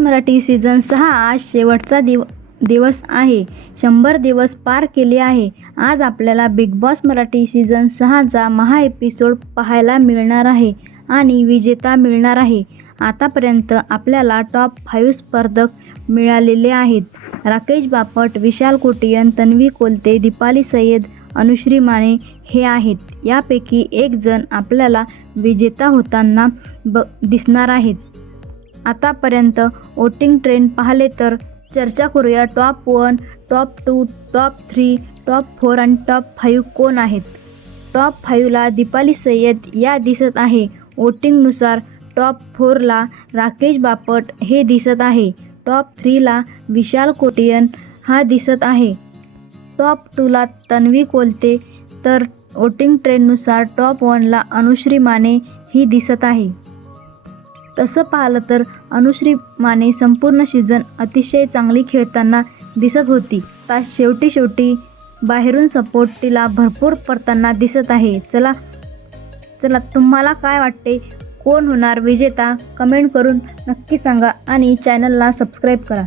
Marathi season 6 आज शेवटचा दिवस आहे. 100 दिवस पार केले आहे. आज आपल्याला बिग बॉस मराठी सीझन 6चा महा एपिसोड पाहायला मिळणार आहे आणि विजेता मिळणार आहे. आतापर्यंत आपल्याला टॉप 5 स्पर्धक मिळालेले आहेत. राकेश बापट, विशाल कोटियन, तन्वी कोलते, दीपाली सय्यद, अनुश्री माने हे आहेत. यापैकी एक जण आपल्याला विजेता होताना दिसणार आहेत. आतापर्यंत वोटिंग ट्रेंड पाहिले तर चर्चा करूया टॉप 1, टॉप 2, टॉप 3, टॉप 4 आणि टॉप 5 कोण आहेत. टॉप 5ला दीपाली सय्यद या दिसत आहे. वोटिंगनुसार टॉप 4ला राकेश बापट हे दिसत आहे. टॉप 3ला विशाल कोटियन हा दिसत आहे. टॉप 2ला तन्वी कोलते तर वोटिंग ट्रेंडनुसार टॉप 1ला अनुश्री माने ही दिसत आहे. तसं पाहिलं तर अनुश्री माने संपूर्ण सीझन अतिशय चांगली खेळताना दिसत होती. आता शेवटी बाहेरून सपोर्ट तिला भरपूर पडताना दिसत आहे. चला तुम्हाला काय वाटते, कोण होणार विजेता? कमेंट करून नक्की सांगा आणि चॅनलला सबस्क्राईब करा.